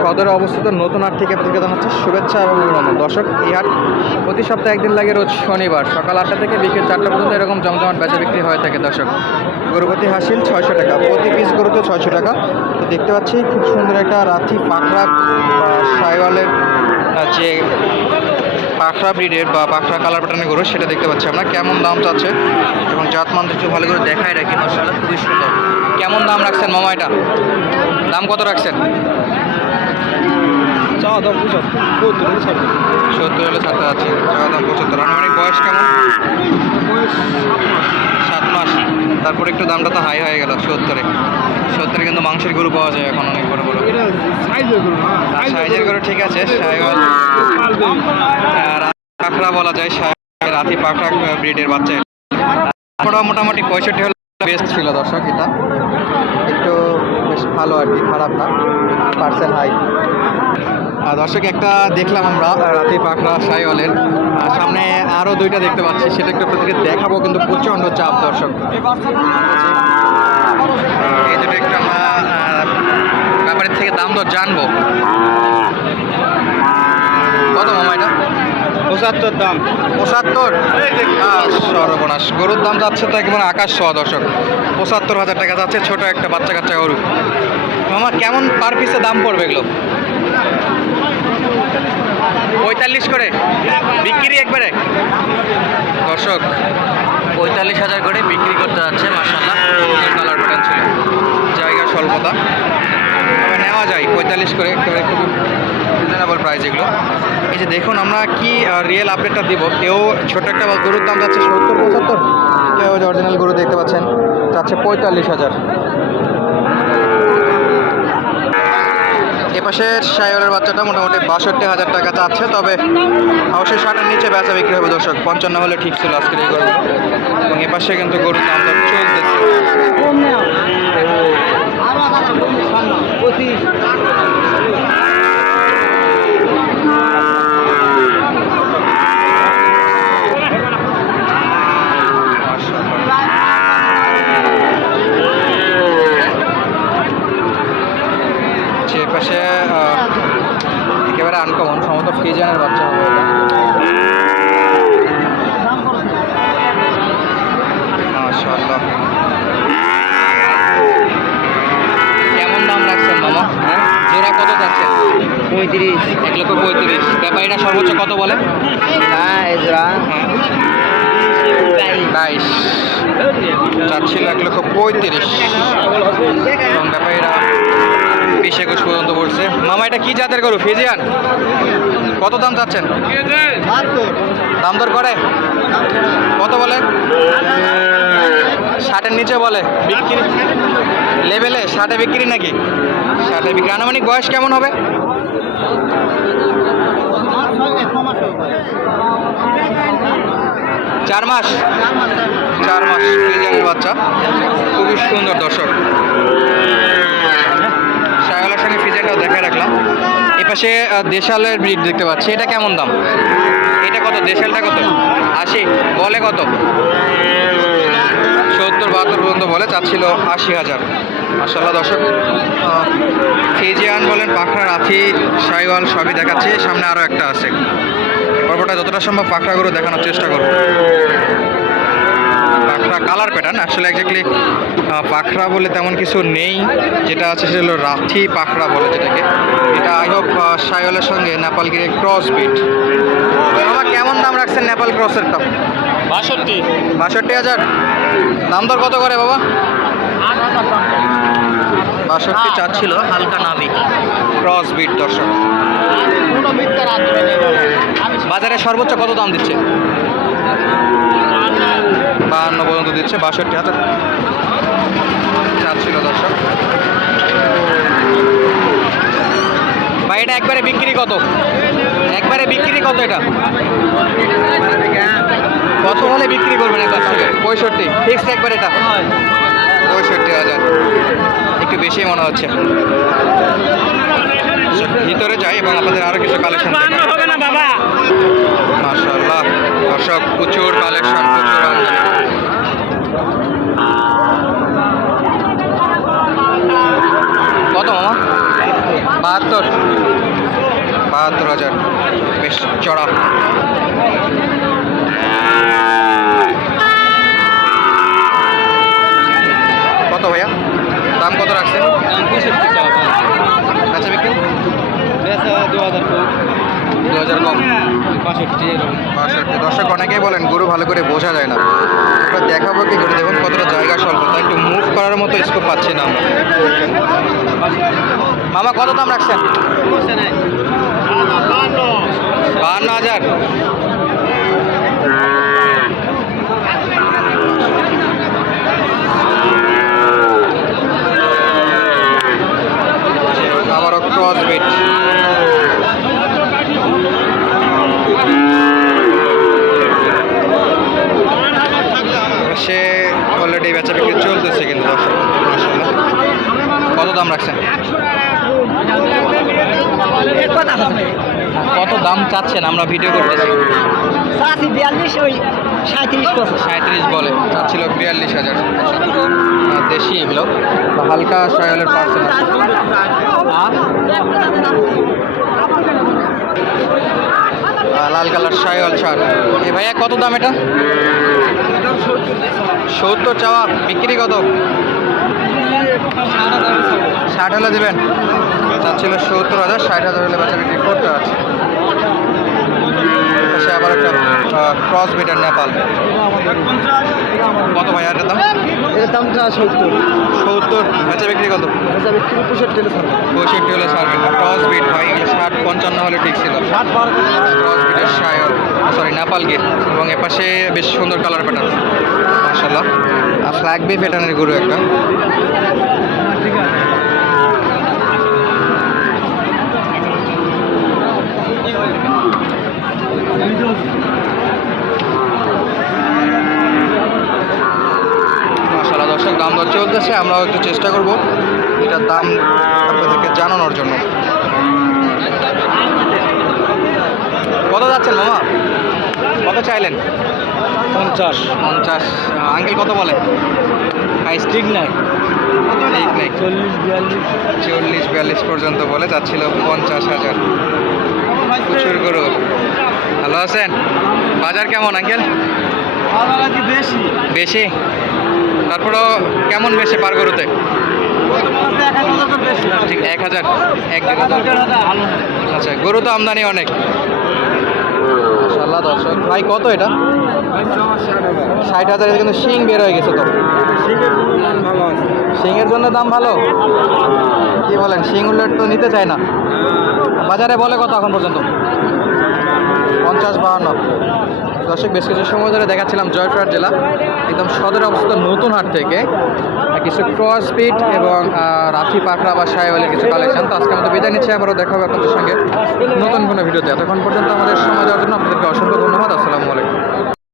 সদরে অবস্থিত নতুন হাট থেকে আপনাদেরকে জানাচ্ছে শুভেচ্ছা এবং অভিনন্দন। দর্শক, এই হাট প্রতি সপ্তাহে একদিন লাগে রোজ শনিবার। সকাল আটটা থেকে বিকেল চারটা পর্যন্ত এরকম জমজমাট বেচা বিক্রি হয়ে থাকে, দর্শক। গরুপতি হাসিল ছয়শো টাকা, প্রতি পিস গরুতে ছয়শো টাকা। তো দেখতে পাচ্ছি খুব সুন্দর একটা রাথি পাখরা সাইওয়ালের যে পাখরা ব্রিডের বা পাখরা কালার প্যাটার্নের গরু, সেটা দেখতে পাচ্ছি আমরা। কেমন দাম চাচ্ছে এবং জাত মান একটু ভালো করে দেখাই রাখি মশালা খুবই সুন্দর। কেমন দাম রাখছেন মামা এটা? দাম কত রাখছেন? চাওয়া দাম পঁচাত্তর সত্তর হলে ছাড়বে সত্তর হলে ছাড়তে যাচ্ছে। চাওয়া দাম পঁচাত্তর। আনুমানিক বয়স কেমন? সাত মাস। তারপরে একটু দামটা তো হাই হয়ে গেল সত্তরে। সত্তরে কিন্তু মাংসের গরু পাওয়া যায় এখন অনেক বড় বড়। সাইজের গরু ঠিক আছে পাখরা বলা যায় রাতি পাখরা ব্রিডের বাচ্চা। মোটা মোটামুটি পঁয়ষট্টি হলে বেস্ট ছিল দর্শক এটা। একটু বেশ ভালো আর কি খারাপ না। পার্সেল হাই দর্শক একটা দেখলাম আমরা রাতি পাখরা সাইওয়ালের। সামনে আরও দুইটা দেখতে পাচ্ছি সেটা একটু আপনাদেরকে দেখাবো কিন্তু প্রচণ্ড চাপ দর্শক। এই দুটো একটু আমরা ব্যাপারের থেকে দাম দর জানব। কত মামা এটা? পঁচাত্তর দাম। পঁচাত্তর? সর্বনাশ। গরুর দাম যাচ্ছে তো একেবারে আকাশ ছোঁয়া দর্শক। পঁচাত্তর হাজার টাকা যাচ্ছে ছোট একটা বাচ্চা কাচ্চা গরু। মামা কেমন পার পিসে দাম পড়বে এগুলো? পঁয়তাল্লিশ করে? বিক্রি একবারে? দর্শক, পঁয়তাল্লিশ হাজার করে বিক্রি করতে যাচ্ছে মার্শাল্লাহ ছিল। জায়গা স্বল্পতা। নেওয়া যায়, পঁয়তাল্লিশ করে একেবারে রিজনেবল প্রাইস এগুলো। এই যে দেখুন, আমরা কি রিয়েল আপডেটটা দিব? কেউ ছোট একটা গরুর দাম যাচ্ছে সত্তর, পঁচাত্তর? কেউ অরিজিনাল গরু দেখতে পাচ্ছেন, যাচ্ছে পঁয়তাল্লিশ হাজার। এপাশে সাইওয়ালের বাচ্চাটা মোটামুটি বাষট্টি হাজার টাকা চাচ্ছে, তবে অবশ্যই ষাটের নিচে বেচা বিক্রি হবে দর্শক। পঞ্চান্ন হলে ঠিক ছিল আজকের এই গরু। এবং এপাশে কিন্তু গরুর দাম চলতেছে পাশে একেবারে আনকমন সম্ভবত ফ্রিজানের বাচ্চা হবে এটা মাশাআল্লাহ কেমন দাম রাখছেন মামা জোড়া কত যাচ্ছেন পঁয়ত্রিশ এক লক্ষ পঁয়ত্রিশ। ব্যাপারীরা সর্বোচ্চ কত বলে? বাইশ। চাচ্ছিল এক লক্ষ পঁয়ত্রিশ। এবং ব্যাপারীরা বিশ একুশ পর্যন্ত বলছে মামা এটা কি জাতের গরু? ফিজিয়ান? কত দাম চাচ্ছেন? দাম দর করে? কত বলে? ষাটের নিচে বলে। বিক্রি? লেভেলে ষাটে বিক্রি নাকি? ষাটে বিক্রি। আনুমানিক বয়স কেমন হবে? চার মাস? চার মাস ফ্রিজিয়ানের বাচ্চা। খুবই সুন্দর দর্শক। সায়লার সঙ্গে ফ্রিজিয়ানটাও দেখায় রাখলাম। এপাশে দেশালের ব্রিড দেখতে পাচ্ছি। এটা কেমন দাম? এটা কত? দেশালটা কত? আশি। বলে কত? সত্তর, বাহাত্তর পর্যন্ত বলে, চাচ্ছিল আশি হাজার। মাসাল্লাহ দর্শক ফিজিয়ান বলেন পাখরা রাথি সাইওয়াল সবই দেখাচ্ছে। সামনে আরও একটা আছে। পর্বটা যতটা সম্ভব পাখরাগুলো দেখানোর চেষ্টা করব। পাখরা কালার প্যাটার্ন আসলে একজাক্টলি পাখরা বলে তেমন কিছু নেই। যেটা আছে সেটা হলো রাথি পাখরা বলে যেটাকে। এটা আই হোপ সাইওয়ালের সঙ্গে নেপালগিরি ক্রস বিট কেমন দাম রাখছেন নেপাল ক্রসেরটা বাষট্টি। বাষট্টি হাজার। দাম দর কত করে বাবা? বাষট্টি চাচ্ছিল হালকা নাবি ক্রস বিট দর্শক। বাজারে সর্বোচ্চ কত দাম দিচ্ছে? বাহান্ন পর্যন্ত দিচ্ছে বাষট্টি হাজার। চাচ্ছিল দর্শক। ভাই এটা একবারে বিক্রি কত? একবারে বিক্রি কত এটা? কত হলে বিক্রি করবেন একবার? পঁয়ষট্টি। ফিক্সড একবার এটা? পঁয়ষট্টি হাজার। বেশি মনে হচ্ছে। ভিতরে যাই এবং আপনাদের আরও কিছু কালেকশন বাবা। দর্শক প্রচুর কালেকশন প্রচুর কত মামা? বাহাত্তর। বাহাত্তর হাজার। বেশ চড়া। দাম কত রাখছেন? আচ্ছা বিক্রি? দু হাজার দু হাজার কম। বাষট্টি বাষট্টি। দর্শক অনেকেই বলেন গরু ভালো করে বোঝা যায় না। এবার দেখাবো কি করে দেখুন কতটা জায়গা স্বল্প তাই একটু মুভ করার মতো স্কোপ পাচ্ছি না আমরা। মামা কত দাম রাখছেন? বাহান্ন হাজার আবারও ক্রস বিট সে অলরেডি বেচা বিক্রি চলতেছে কিন্তু দর্শক মাশাআল্লাহ। কত দাম রাখছেন কত দাম চাচ্ছেন? আমরা ভিডিও করতেছি। বিয়াল্লিশ ওই সাঁত্রিশ বলে। চাচ্ছিল বিয়াল্লিশ হাজার। দেশি এগুলো। হালকা সয়ালের পার্সেন্ট লাল কালার সয়াল ছাড় এ ভাইয়া কত দাম এটা? সত্তর চাওয়া। বিক্রি কত? ষাট হলে দেবেন। চাচ্ছিল সত্তর হাজার ষাট হাজার হলে বাচ্চা বিক্রি করতে আছে সে আবার একটা ক্রস বিটার নেপাল। কত ভাই এটার দাম? এর দামটা সত্তর। সত্তর বেচা বিক্রি কত? বেচা বিক্রি পঁয়ষট্টি হলে। পঁয়ষট্টি হলে ক্রস বিট ভাই ষাট পঞ্চান্ন হলে ঠিক ছিল। ক্রস বিটের সায়র সরি নেপাল গির। এবং এপাশে বেশ সুন্দর কালার প্যাটার্ন মার্শাল্লাহ আর ফ্ল্যাগ বে প্যাটার্নের গরু একটা মার্শাল্লাহ দর্শক দাম দর চলতেছে আমরাও একটু চেষ্টা করব এটার দাম আপনাদেরকে জানানোর জন্য। কত যাচ্ছেন মামা? কত চাইলেন? পঞ্চাশ। পঞ্চাশ। আঙ্কেল কত বলে? ঠিক নাই। ঠিক নেই। চল্লিশ বিয়াল্লিশ। চল্লিশ বিয়াল্লিশ পর্যন্ত বলে যাচ্ছিল পঞ্চাশ হাজার। প্রচুর গরু। ভালো আছেন? বাজার কেমন আঙ্কেল? বেশি। বেশি? তারপরও কেমন বেশি পার করতে ঠিক এক হাজার, এক আচ্ছা গরু তো আমদানি অনেক। দর্শক। ভাই, কত এটা? ষাট হাজার কিন্তু শিং বের হয়ে গেছে তো। শিংয়ের জন্য দাম ভালো? কি বলেন, শিং উল্লেট তো নিতে চায় না। বাজারে বলে কত এখন পর্যন্ত? পঞ্চাশ, বাহান্ন। দর্শক, বেশ কিছু সময় ধরে দেখাচ্ছিলাম জয়পুরহাট জেলা, একদম সদর অবস্থিত নতুন হাট থেকে। কিছু ক্রস পিট এবং রাঠি পাখরা বা সাহেবালের কিছু কালেকশন তো আজকে আমাদের বিদায় নিচ্ছে, আবারও দেখা হবে আপনাদের সঙ্গে নতুন কোনো ভিডিওতে। এতক্ষণ পর্যন্ত আমাদের সময় দেওয়ার জন্য আপনাদেরকে অসংখ্য ধন্যবাদ। আসসালামু আলাইকুম।